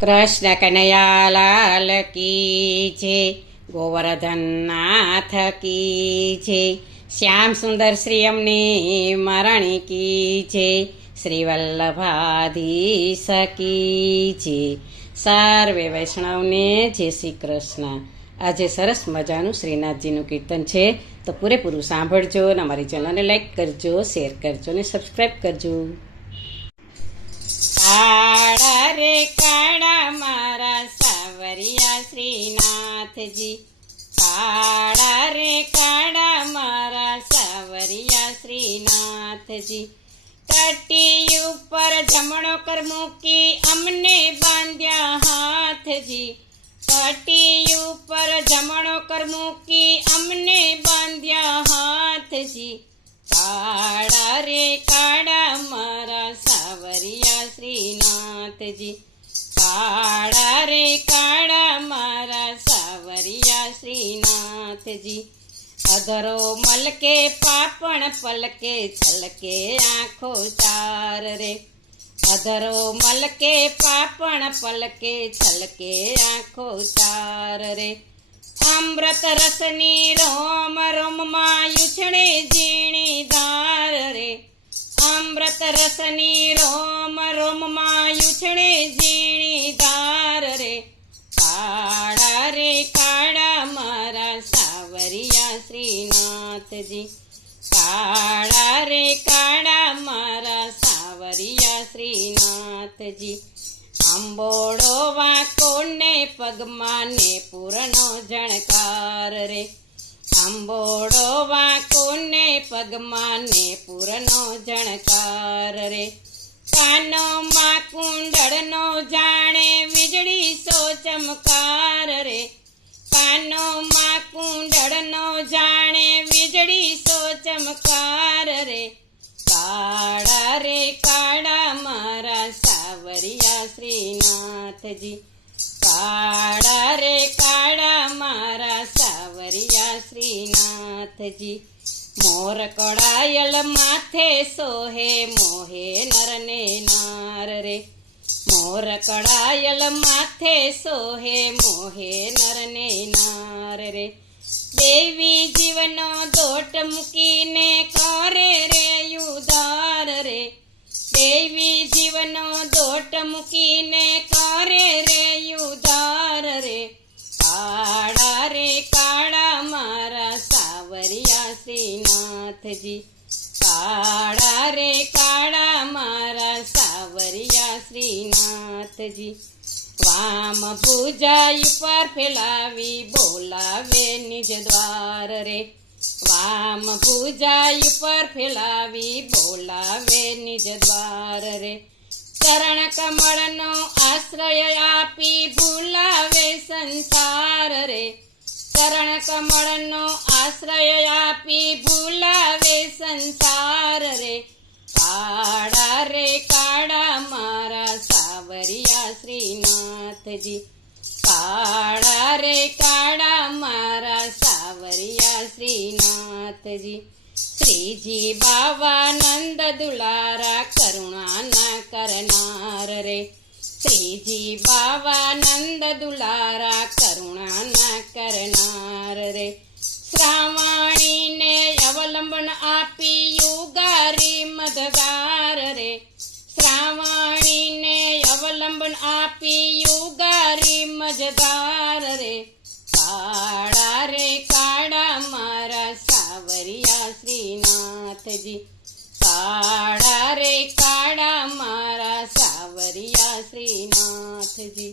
કૃષ્ણ કનૈયાલાલ કી છે ગોવર્ધનનાથ કી છે શ્યામ સુંદર શ્રી અમને મરણી કી છે શ્રી વલ્લભાધીશ કી છે સર્વે વૈષ્ણવને જય શ્રી કૃષ્ણ. આજે સરસ મજાનું શ્રીનાથજીનું કીર્તન છે. તો પૂરેપૂરું સાંભળજો અને અમારી ચેનલને લાઈક કરજો, શેર કરજો અને સબસ્ક્રાઈબ કરજો. કાળા રે કાળા મારા સાવરિયા શ્રીનાથજી કાળા રે કાળા મારા સાવરિયા શ્રીનાથજી તટી ઉપર જમણો કર મૂકી અમને બાંધ્યા હાથજી તટી ઉપર જમણો કર મૂકી અમને બાંધ્યા હાથજી કાળા રે કાળા મારા સાવરિયા શ્રીનાથજી. કાળા રે કાળા મારા સાવરિયા શ્રીનાથજી અધરો મલકે પાપણ પલકે છલકે આંખો ચાર રે. અધરો મલકે પાપણ પલકે છલકે આંખો ચાર રે. અમૃત રસની રોમ રોમ યુછણે રસની રોમ, રોમમાં યુછણે ઝીણી ધાર રે. કાળા રે કાળા, મારા સાવરિયા શ્રીનાથજી. કાળા રે કાળા, મારા સાવરિયા શ્રીનાથજી. આંબોડો વાંકો ને પગમાં ને પૂરનો જણકાર રે. આંબોળો વાંકો ને પગમાં ને પૂરનો જણકાર રે. કાનોમાં કુંડળનો જાણે વીજળી સો ચમકાર રે. કાનોમાં કુંડળનો જાણે વીજળી સો ચમકાર રે. કાળા રે કાળા મારા સાવરિયા શ્રીનાથજી. કાળા રે કાળા મારા શ્રીનાથજી, મોર કળાયલ માથે સોહે, મોહે નરને નાર રે. મોર કળાયલ માથે સોહે, મોહે નરને નાર રે. દેવી જીવનો દોટ મૂકીને કરે રે ઉધાર રે. દેવી જીવનો દોટ મૂકીને કરે શ્રીનાથજી કાળા રે કાળા મારા સાવરિયા શ્રીનાથજી. વામ પૂજાઈ પર ફેલાવી બોલાવે નિજ દ્વાર રે. વામ પૂજાઈ પર ફેલાવી બોલાવે નિજ દ્વાર રે. ચરણ કમળનો આશ્રય આપી ભૂલાવે સંસાર રે. ચરણ કમળનો આશ્રય આપી ભૂલાવે સંસાર રે. કાળા રે કાળા, મારા સાવરિયા શ્રીનાથજી. કાળા રે કાળા, મારા સાવરિયા શ્રીનાથજી. શ્રીજી બાવાનંદ દુલારા કરુણાના કરનાર રે. શ્રીજી બાવાનંદ દુલારા કરુણાના કરનાર રે શ્રાવણીને અવલંબન આપી યુગારી મદગાર રે શ્રાવણીને અવલંબન આપી યુગારી મજદાર રે કાળા રે કાળા મારા સાવરિયા શ્રીનાથજી કાળા રે કાળા મારા સાવરિયા શ્રીનાથજી